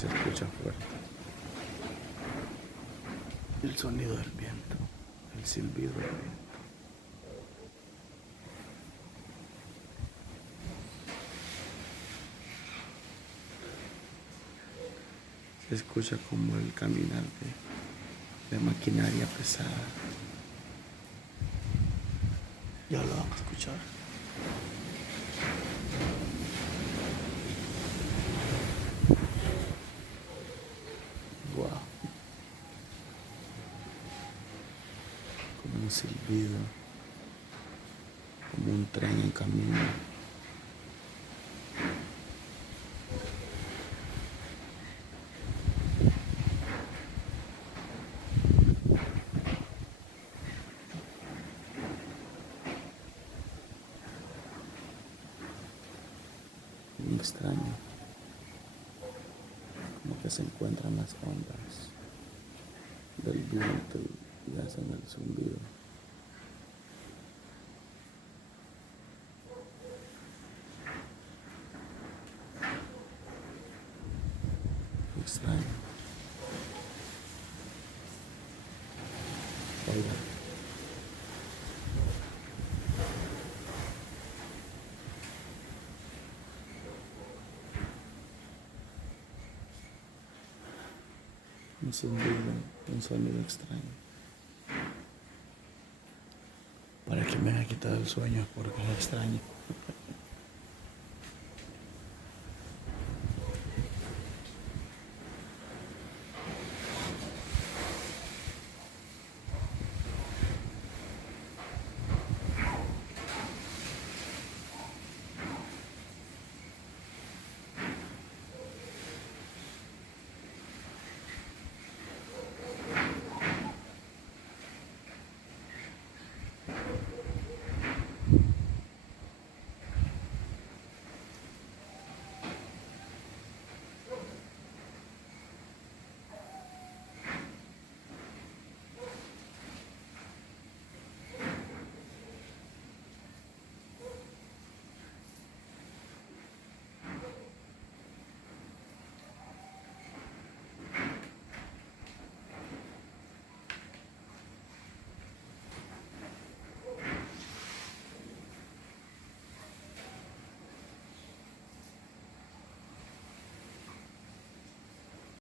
se escucha fuerte. El sonido del viento, el silbido del viento. Se escucha como el caminar de maquinaria pesada. Ya lo vamos a escuchar. Wow. Como un silbido, como un tren en camino. Muy extraño, como que se encuentran las ondas del viento y hacen el zumbido. Extraño. Oiga. Un zumbido, un sonido extraño. Para que me haya quitado el sueño porque es extraño.